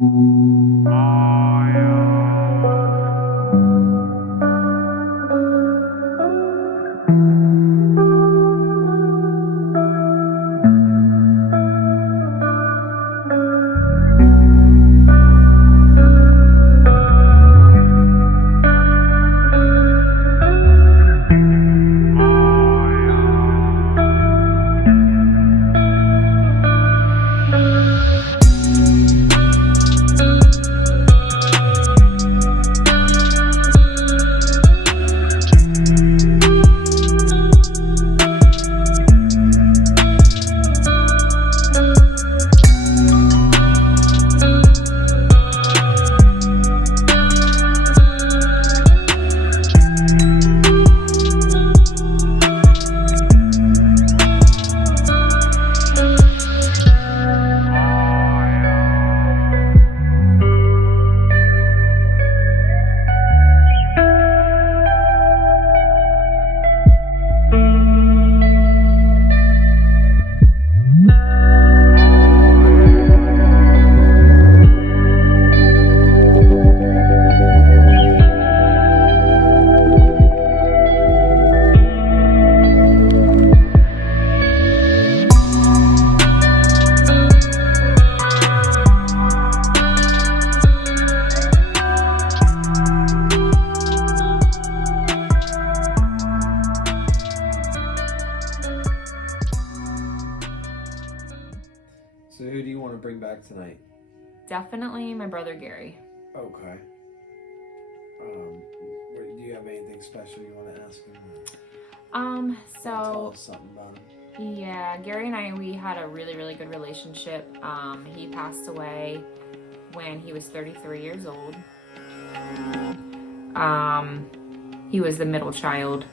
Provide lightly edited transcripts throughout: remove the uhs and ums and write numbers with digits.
So who do you want to bring back tonight? Definitely my brother Gary. Okay. Do you have anything special you want to ask him? Tell us something about him. Yeah, Gary and I, we had a really, really good relationship. He passed away when he was 33 years old. He was the middle child.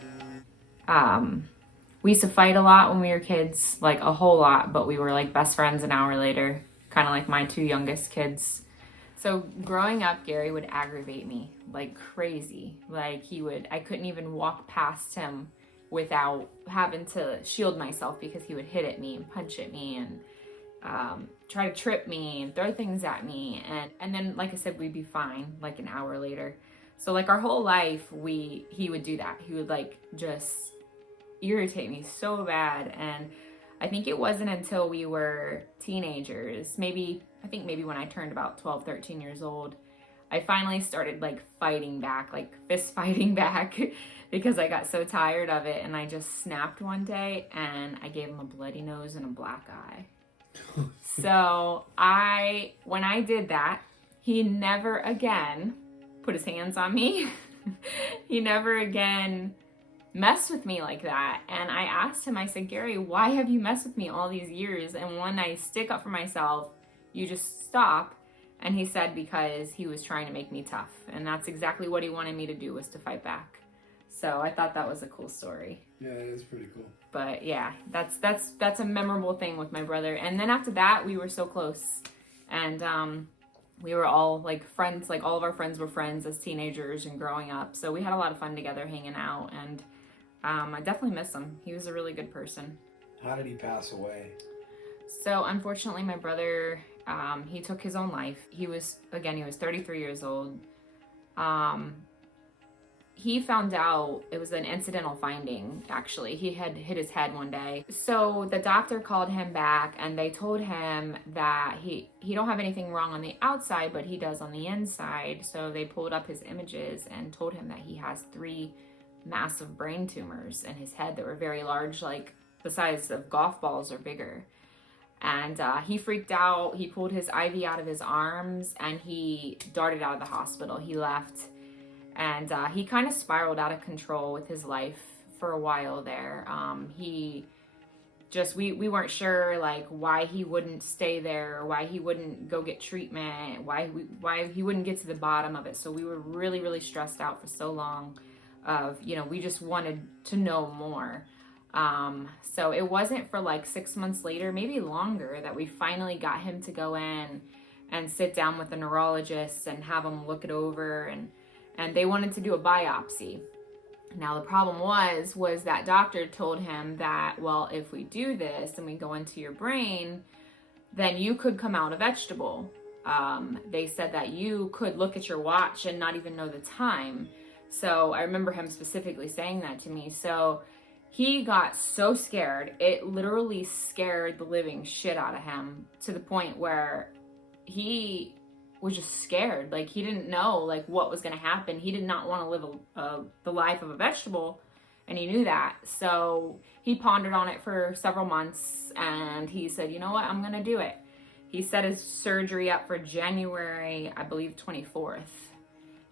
We used to fight a lot when we were kids, like a whole lot, but we were like best friends an hour later, kind of like my two youngest kids. So growing up, Gary would aggravate me like crazy. Like I couldn't even walk past him without having to shield myself because he would hit at me and punch at me and try to trip me and throw things at me. And then, like I said, we'd be fine like an hour later. So like our whole life, he would do that. He would like just irritate me so bad. And I think it wasn't until we were teenagers, maybe when I turned about 12, 13 years old, I finally started like fighting back, like fist fighting back because I got so tired of it. And I just snapped one day and I gave him a bloody nose and a black eye. So when I did that, he never again put his hands on me. He never again messed with me like that. And I asked him, I said, Gary, why have you messed with me all these years? And when I stick up for myself, you just stop. And he said, because he was trying to make me tough. And that's exactly what he wanted me to do, was to fight back. So I thought that was a cool story. Yeah, it is pretty cool. But yeah, that's a memorable thing with my brother. And then after that, we were so close. And we were all like friends, like all of our friends were friends as teenagers and growing up. So we had a lot of fun together hanging out. And I definitely miss him. He was a really good person. How did he pass away? So unfortunately, my brother, he took his own life. He was 33 years old. He found out, it was an incidental finding, actually. He had hit his head one day. So the doctor called him back and they told him that he don't have anything wrong on the outside, but he does on the inside. So they pulled up his images and told him that he has 3 massive brain tumors in his head that were very large, like the size of golf balls or bigger. And he freaked out. He pulled his IV out of his arms and he darted out of the hospital. He left. And he kind of spiraled out of control with his life for a while there. We weren't sure like why he wouldn't stay there, or why he wouldn't go get treatment, why he wouldn't get to the bottom of it. So we were really, really stressed out for so long we just wanted to know more. So it wasn't for like 6 months later, maybe longer, that we finally got him to go in and sit down with a neurologist and have him look it over, and they wanted to do a biopsy. Now the problem was that doctor told him that, well, if we do this and we go into your brain, then you could come out a vegetable. they said that you could look at your watch and not even know the time. So I remember him specifically saying that to me. So he got so scared. It literally scared the living shit out of him to the point where he was just scared. Like, he didn't know like what was going to happen. He did not want to live the life of a vegetable, and he knew that. So he pondered on it for several months, and he said, you know what, I'm going to do it. He set his surgery up for January, I believe, 24th.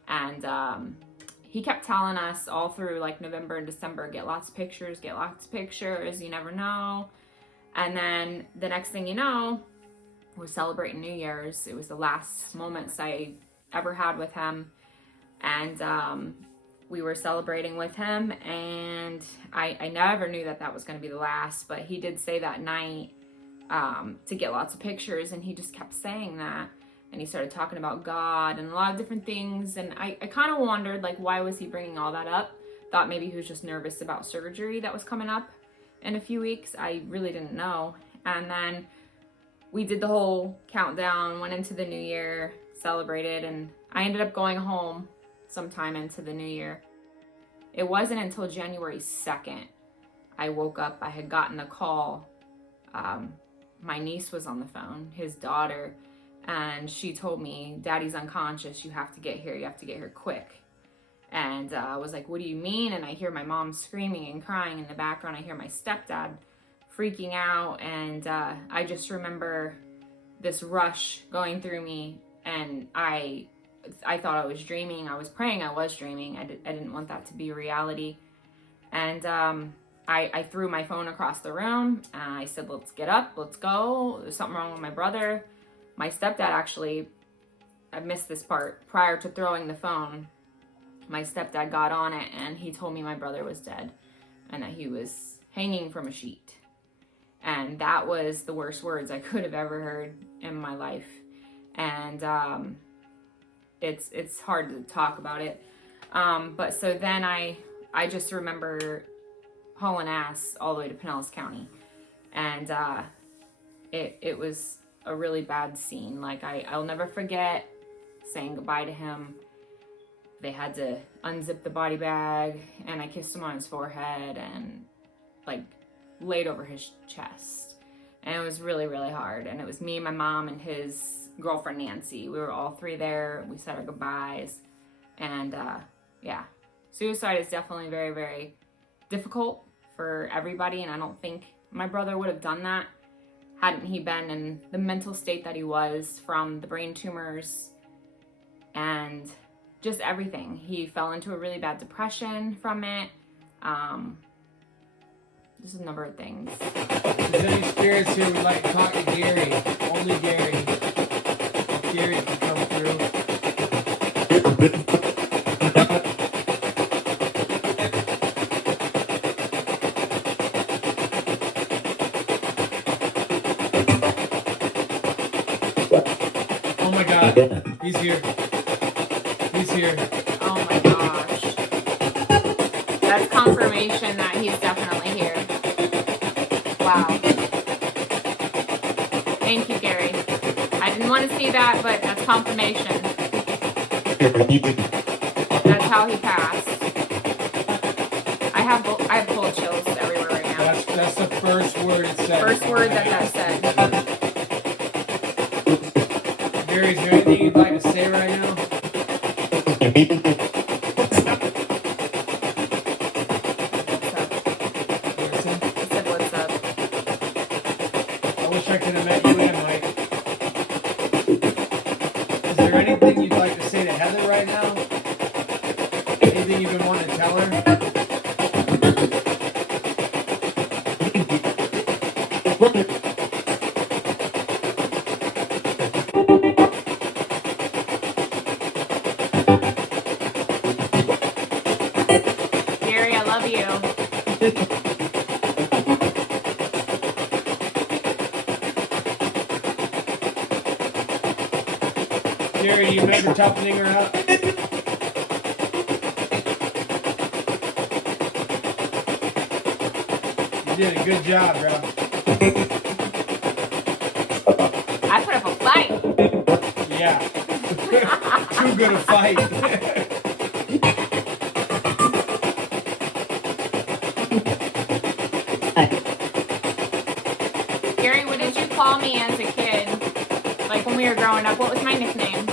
And he kept telling us all through like November and December, get lots of pictures, you never know. And then the next thing you know, we're celebrating New Year's. It was the last moments I ever had with him. And we were celebrating with him, and I never knew that that was going to be the last, but he did say that night to get lots of pictures, and he just kept saying that. And he started talking about God and a lot of different things. And I kind of wondered, like, why was he bringing all that up? Thought maybe he was just nervous about surgery that was coming up in a few weeks. I really didn't know. And then we did the whole countdown, went into the new year, celebrated, and I ended up going home sometime into the new year. It wasn't until January 2nd I woke up. I had gotten a call. My niece was on the phone, his daughter, and she told me, Daddy's unconscious. You have to get here. You have to get here quick. And I was like, what do you mean? And I hear my mom screaming and crying in the background. I hear my stepdad freaking out. And I just remember this rush going through me. And I thought I was dreaming. I was praying I was dreaming. I didn't want that to be a reality. And I threw my phone across the room. And I said, let's get up. Let's go. There's something wrong with my brother. My stepdad actually, I missed this part, prior to throwing the phone, my stepdad got on it and he told me my brother was dead and that he was hanging from a sheet. And that was the worst words I could have ever heard in my life. And it's hard to talk about it. But so then I just remember hauling ass all the way to Pinellas County. And it was a really bad scene. Like, I'll never forget saying goodbye to him. They had to unzip the body bag, and I kissed him on his forehead and like laid over his chest. And it was really, really hard. And it was me, my mom, and his girlfriend Nancy. We were all three there. We said our goodbyes. And yeah, suicide is definitely very, very difficult for everybody, and I don't think my brother would have done that hadn't he been in the mental state that he was from the brain tumors and just everything. He fell into a really bad depression from it. Just a number of things. If there's any spirits here would like to talk to Gary, only Gary. If Gary can come through. He's here. He's here. Oh my gosh. That's confirmation that he's definitely here. Wow. Thank you, Gary. I didn't want to see that, but that's confirmation. That's how he passed. I have cold chills everywhere right now. That's the first word it said. First word that said. Gary, is there anything you'd like to say right now? What's up? I wish I could have met you and Mike. Is there anything you'd like to say to Heather right now? Anything you've been wanting to tell her? Gary, you made her toughening her up. You did a good job, bro. I put up a fight. too good a fight. Gary, what did you call me as a kid? Like when we were growing up, what was my nickname?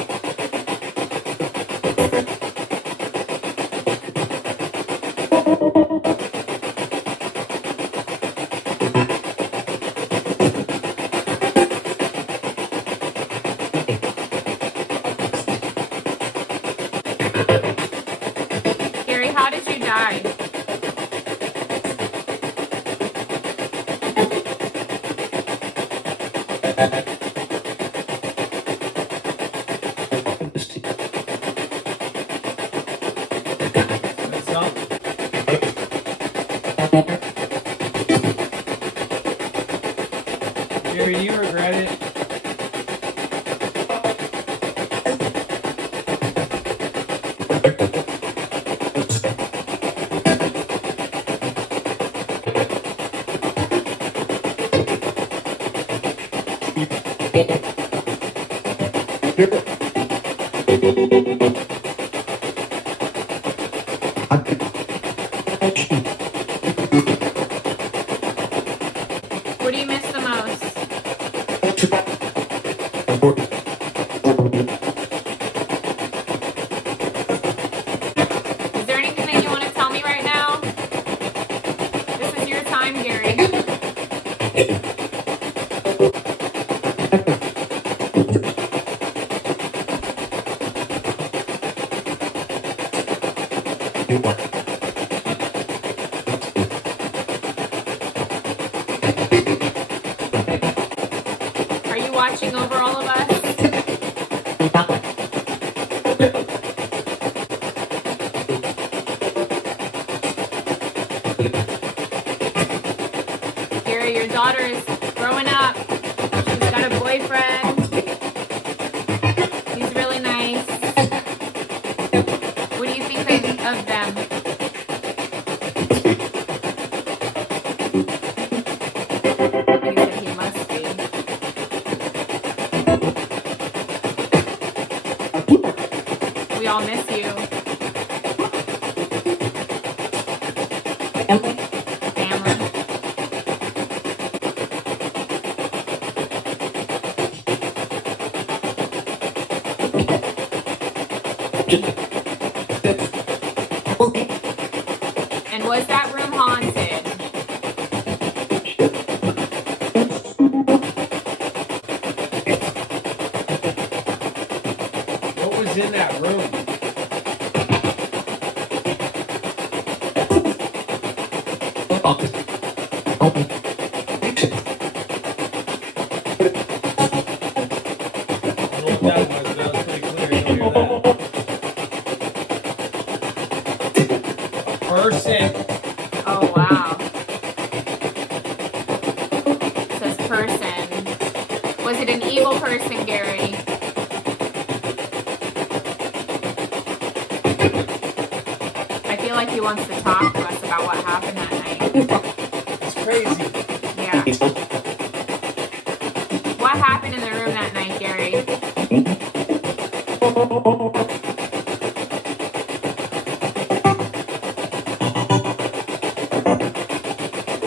Gary, how did you die? That's all. Gary, do you regret it? What do you miss the most? Is there anything that you want to tell me right now? This is your time, Gary. Are you watching over all of us? Gary, your daughter is growing up. She's got a boyfriend. He's really nice. What do you think of them? He said he must be. We all miss you. Family. And was that room haunted? What was in that room? I don't know what that was, but that was pretty clear. Don't hear that. Person. Oh, wow. It says person. Was it an evil person, Gary? I feel like he wants to talk to us about what happened that night. It's crazy. Yeah. What happened in the room that night, Gary?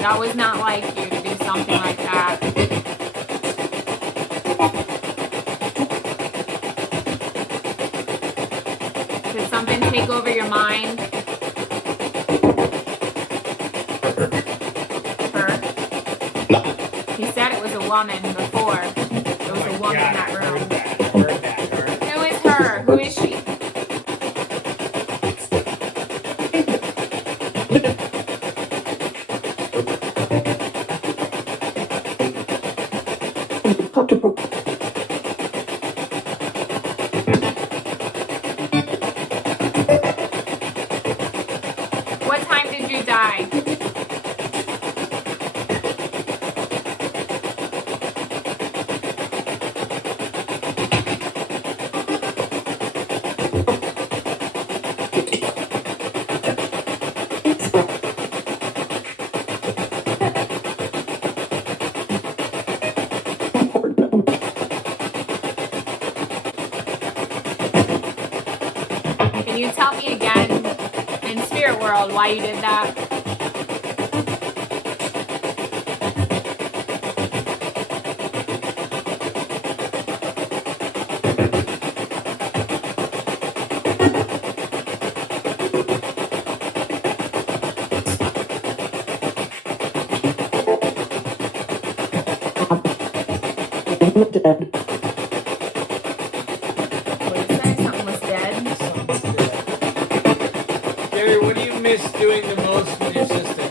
That was not like you to do something like that. Did something take over your mind? Her? He said it was a woman before. It was a woman in that room. Heard that. Who is her? Who is she? What time did you die? Can you tell me again in spirit world why you did that? What did it say? Something was dead? Something's dead. Gary, what do you miss doing the most with your sister?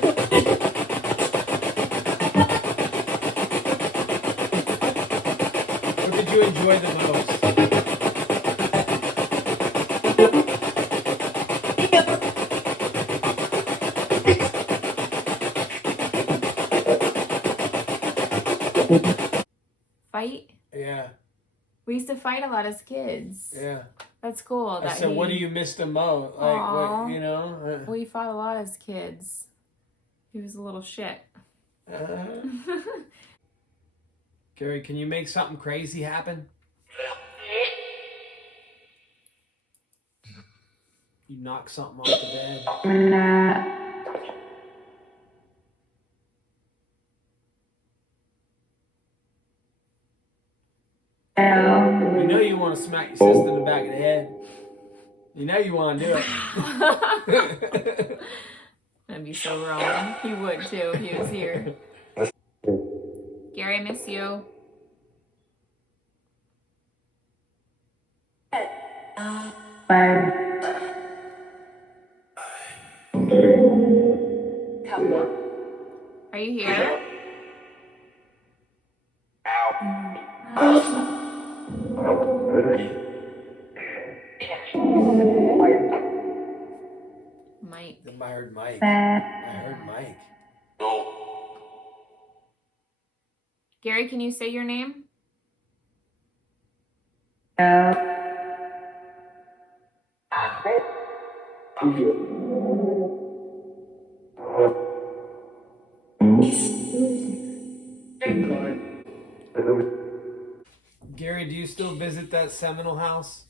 What did you enjoy the most? Fight? Yeah. We used to fight a lot as kids. Yeah. That's cool. I said, what do you miss the most? Like, what, you know? We fought a lot as kids. He was a little shit. Gary, can you make something crazy happen? You knock something off the bed. You know you want to smack your sister in the back of the head. You know you want to do it. That'd be so wrong. He would too if he was here. Gary, I miss you. Are you here? Mike. I heard Mike. I heard Mike. Gary, can you say your name? Gary, do you still visit that Seminole house?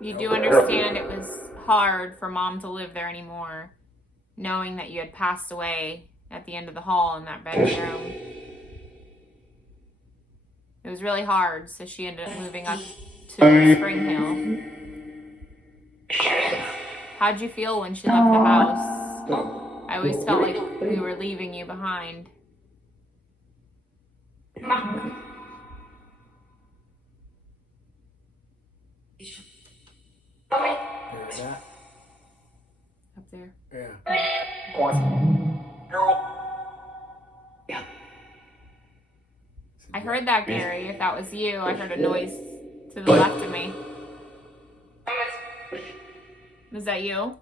You do understand it was hard for Mom to live there anymore, knowing that you had passed away at the end of the hall in that bedroom. It was really hard, so she ended up moving up to Spring Hill. How'd you feel when she left the house? I always felt like we were leaving you behind. That? Up there. Yeah. I heard that, Gary. If that was you, I heard a noise to the left of me. Was that you?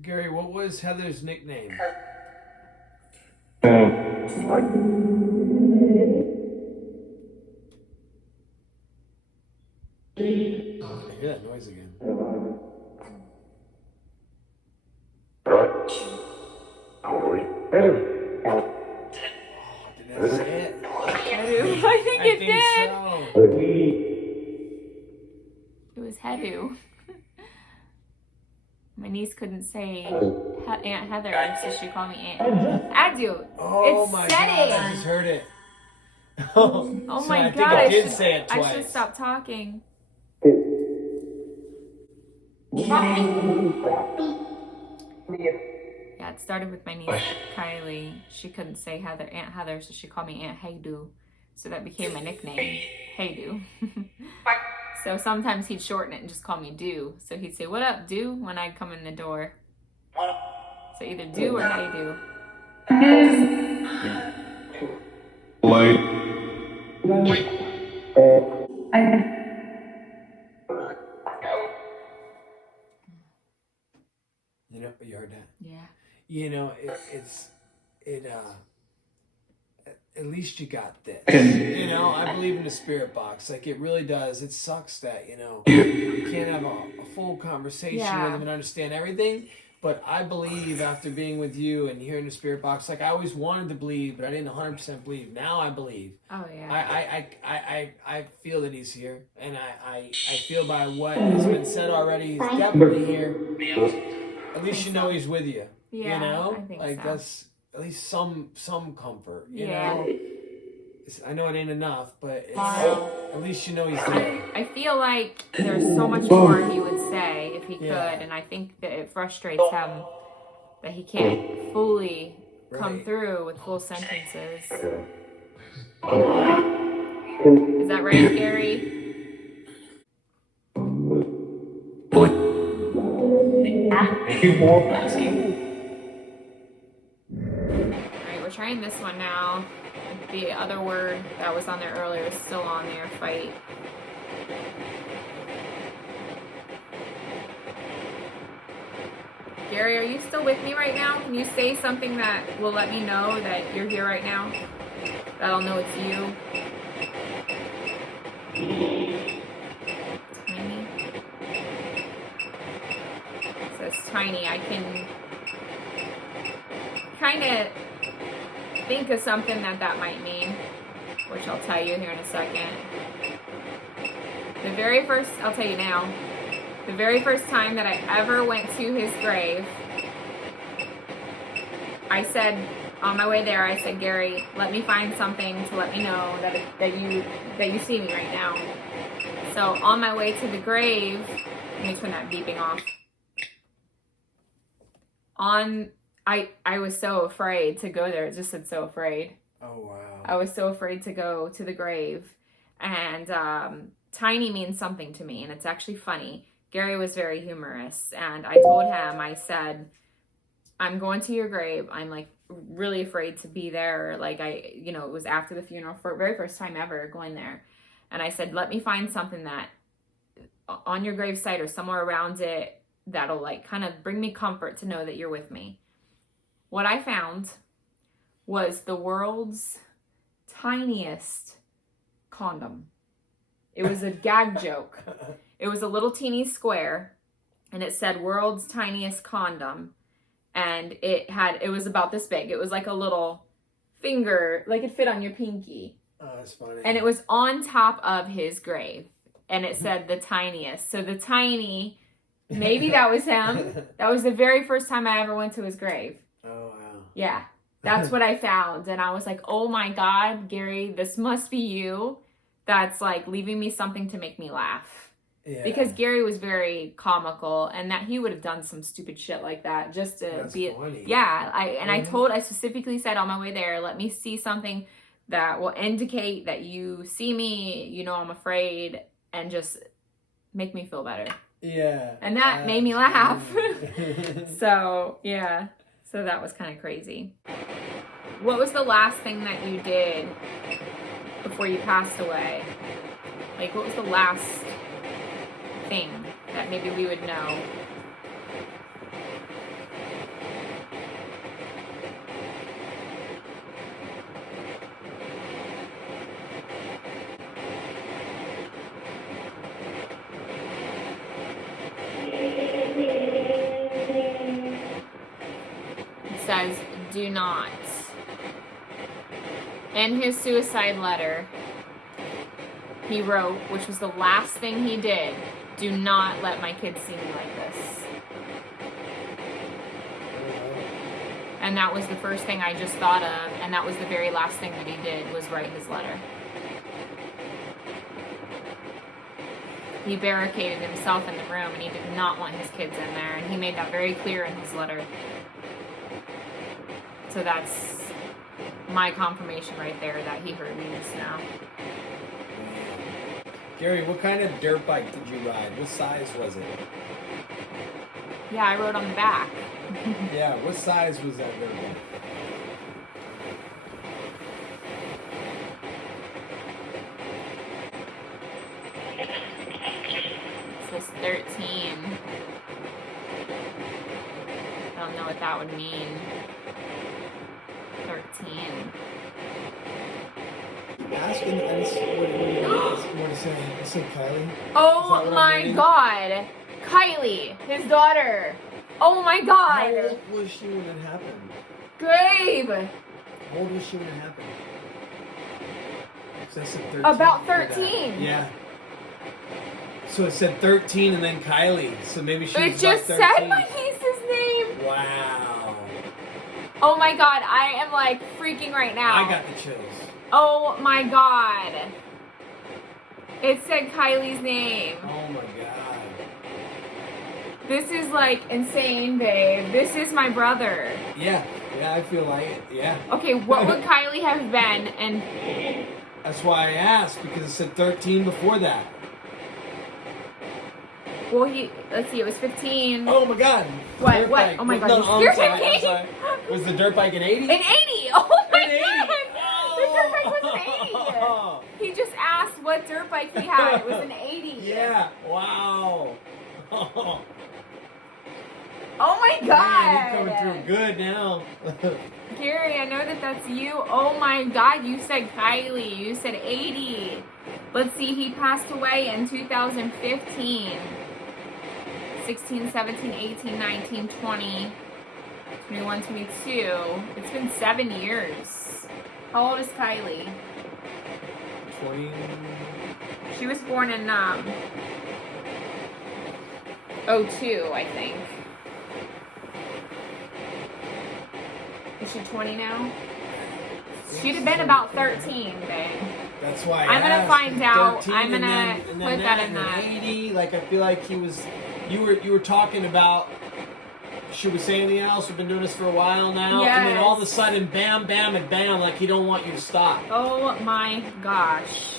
Gary, what was Heather's nickname? I hear that noise again. Oh, did I say it? I think it did. So. It was Hedu. My niece couldn't say Aunt Heather, so she called me Aunt Adu. Oh it's my setting. God, I just heard it. Oh so my I God, think I did say it twice. I should stop talking. Yeah, it started with my niece Kylie. She couldn't say Aunt Heather, so she called me Aunt Heydu. So that became my nickname, Heydu. So sometimes he'd shorten it and just call me Do. So he'd say, "What up, Do?" when I'd come in the door. So either Do or Heydu. You know, you heard that? Yeah. You know, at least you got this. You know, I believe in the spirit box. Like, it really does. It sucks that, you know, you can't have a full conversation with him and understand everything. But I believe after being with you and hearing the spirit box, like, I always wanted to believe, but I didn't 100% believe. Now I believe. Oh, yeah. I feel that he's here. And I feel by what has been said already, he's definitely here. At least you know he's with you. Yeah, you know? I think like, so. that's at least some comfort, you Yeah. know? I know it ain't enough, but it's, at least you know he's there. I feel like there's so much more he would say if he could, and I think that it frustrates him that he can't fully come through with full sentences. Is that right, Gary? Alright, we're trying this one now. The other word that was on there earlier is still on there, fight. Gary, are you still with me right now? Can you say something that will let me know that you're here right now? That I'll know it's you. Tiny. It says tiny. I can kind of think of something that might mean, which I'll tell you here in a second. I'll tell you now, the very first time that I ever went to his grave, I said, on my way there, I said, Gary, let me find something to let me know that you see me right now. So on my way to the grave, let me turn that beeping off. I was so afraid to go there. It just said so afraid. Oh, wow. I was so afraid to go to the grave. And tiny means something to me, and it's actually funny. Gary was very humorous, and I told him, I said, I'm going to your grave. I'm like really afraid to be there. Like it was after the funeral, for very first time ever going there. And I said, let me find something that on your gravesite or somewhere around it that'll like kind of bring me comfort to know that you're with me. What I found was the world's tiniest condom. It was a gag joke. It was a little teeny square, and it said world's tiniest condom. And it was about this big. It was like a little finger, like it fit on your pinky. Oh, that's funny. And it was on top of his grave. And it said the tiniest. So the tiny, maybe that was him. That was the very first time I ever went to his grave. Oh, wow. Yeah, that's what I found. And I was like, oh my God, Gary, this must be you. That's like leaving me something to make me laugh. Yeah. Because Gary was very comical, and that he would have done some stupid shit like that just to That's be funny. Yeah, I specifically said on my way there, let me see something that will indicate that you see me, you know I'm afraid, and just make me feel better. Yeah. And that made me laugh. So that was kind of crazy. What was the last thing that you did before you passed away? Like, what was the last thing that maybe we would know? It says, do not. In his suicide letter, he wrote, which was the last thing he did, do not let my kids see me like this. And that was the first thing I just thought of, and that was the very last thing that he did, was write his letter. He barricaded himself in the room, and he did not want his kids in there, and he made that very clear in his letter. So that's my confirmation right there that he heard me just now. Gary, what kind of dirt bike did you ride? What size was it? Yeah, I rode on the back. Yeah, what size was that dirt bike? It says 13. I don't know what that would mean. 13. Ask and what do you want to say? I said Kylie. Oh my God. Kylie, his daughter. Oh my How God. old was she when it happened? Gabe. How old was she when it happened? So I said 13. About 13. Yeah. So it said 13 and then Kylie. So maybe she It was just about 13. said my niece's name. Wow. Oh my God, I am like freaking right now. I got the chills. Oh my God. It said Kylie's name. Oh my God. This is like insane, babe. This is my brother. Yeah. Yeah, I feel like it. Yeah. Okay, what would Kylie have been? And That's why I asked, because it said 13 before that. well, let's see, it was 15. Oh my God. What? Dirt What? bike. Oh my God, No, you I'm scared sorry, me. I'm sorry. Was the dirt bike an 80? An 80! Oh my An 80. God! The dirt bike was an 80! He just asked what dirt bike he had. It was an 80. Yeah. Wow. Oh my Man, God! you're coming through good now. Gary, I know that that's you. Oh my God, you said Kylie. You said 80. Let's see, he passed away in 2015. 16, 17, 18, 19, 20, 21, 22. It's been 7 years. How old is Kylie? 20. She was born in 02, I think. Is she 20 now? She'd have been about 13, babe. That's why I'm gonna asked. find out. 13 I'm gonna and then put that in and the 80. Like I feel like he was. You were talking about. Should we say anything else? We've been doing this for a while now, and then all of a Yes. sudden, bam, bam, and bam, like he don't want you to stop. Oh my gosh.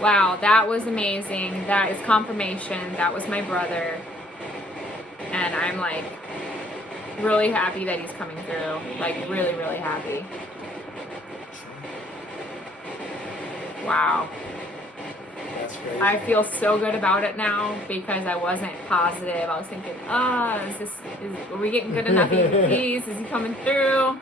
Wow, that was amazing. That is confirmation. That was my brother. And I'm like really happy that he's coming through. Like really, really happy. Wow. That's crazy. I feel so good about it now because I wasn't positive. I was thinking, are we getting good enough EVPs? Is he coming through?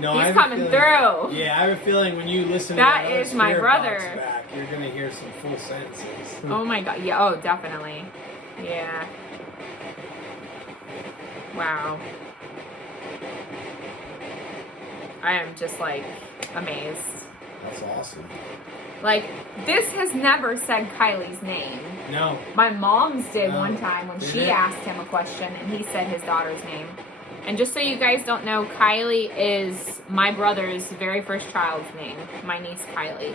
No, I He's have a coming feeling- through. Yeah, I have a feeling when you listen to That that other is my Spirit Box brother. back, you're gonna hear some full sentences. Oh my God. Yeah, oh, definitely. Yeah. Wow. I am just like amazed. That's awesome. Like, this has never said Kylie's name. No. My mom's did No. one time when Did she it? asked him a question and he said his daughter's name. And just so you guys don't know, Kylie is my brother's very first child's name, my niece Kylie.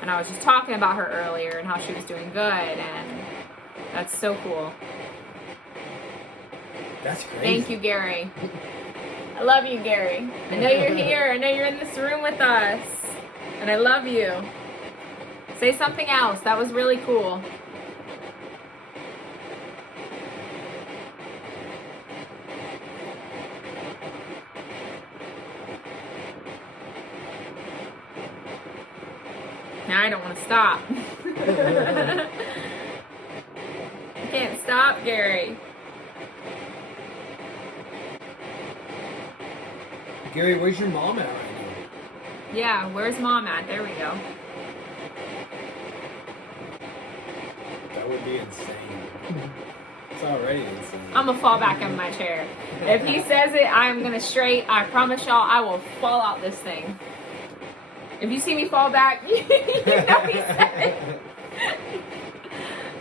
And I was just talking about her earlier and how she was doing good, and that's so cool. That's crazy. Thank you, Gary. I love you, Gary. I know you're here. I know you're in this room with us. And I love you. Say something else. That was really cool. Now I don't want to stop. I can't stop, Gary. Gary, where's your mom at right now? Yeah, where's mom at? There we go. That would be insane. It's already insane. I'm gonna fall back in my chair. If he says it, I'm gonna I promise y'all, I will fall out this thing. If you see me fall back, you know he said it.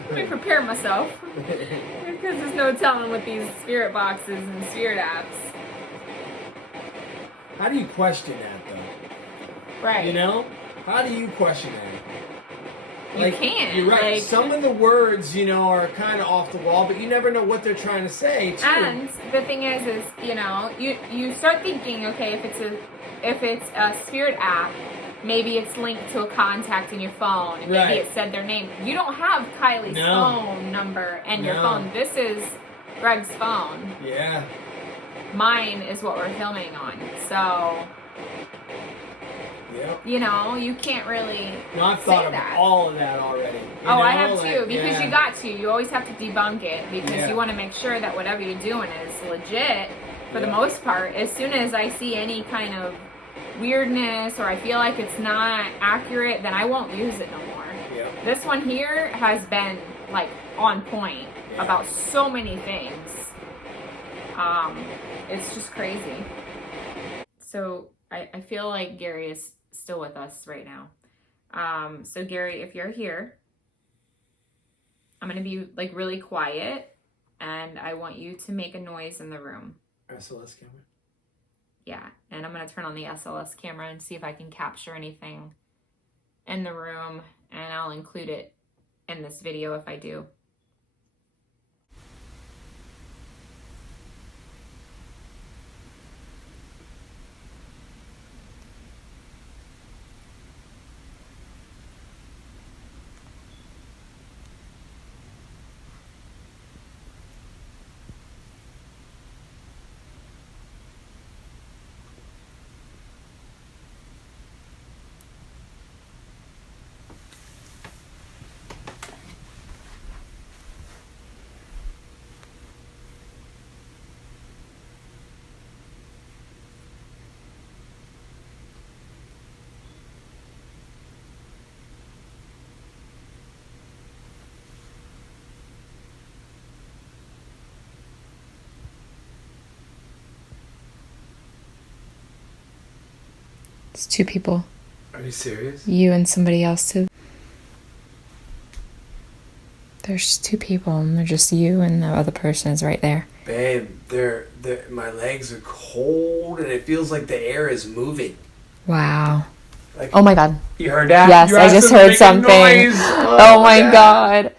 Let me prepare myself. Because there's no telling with these spirit boxes and spirit apps. How do you question that, though? Right. You know? How do you question that? You can't. You're right. Like, some of the words, are kind of off the wall, but you never know what they're trying to say, too. and the thing is, you start thinking, okay, if it's a spirit app, maybe it's linked to a contact in your phone, and maybe Right. it said their name. You don't have Kylie's phone number and your No. phone. This is Greg's phone. Yeah. Mine is what we're filming on. So, Yep. you can't really No, I've thought say of that. all of that already. I have too, because yeah. you got to. You always have to debunk it because Yeah. you want to make sure that whatever you're doing is legit for the Yeah. most part. As soon as I see any kind of weirdness or I feel like it's not accurate, then I won't use it no more. Yep. This one here has been like on point about so many things. It's just crazy. So I feel like Gary is still with us right now. So Gary, if you're here, I'm going to be like really quiet and I want you to make a noise in the room. SLS camera? Yeah, and I'm going to turn on the SLS camera and see if I can capture anything in the room, and I'll include it in this video if I do. It's two people. Are you serious? You and somebody else too. There's two people and they're just you and the other person is right there. Babe, my legs are cold and it feels like the air is moving. Wow. Like, oh my God. You heard that? Yes, I just heard something. Oh my God.